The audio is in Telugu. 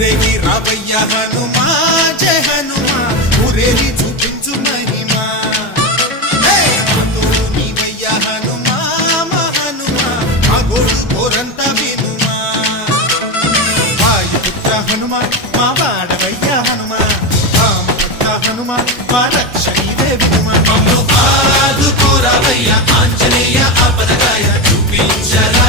ఊరేగి రావయ్య హనుమా జయ హనుమా ఊరేగి చూపించు మహిమా తోడు నీవయ్య హనుమా మా హనుమా మా గోడు కోరంత వినుమా వాయుపుత్ర హనుమా మా వాడవయ్య హనుమా రామపుత్ర హనుమా మా రక్షణీవే వినుమా మమ్ము ఆదుకోరావయ్య ఆంజనేయ ఆపదగాయ చూపించరా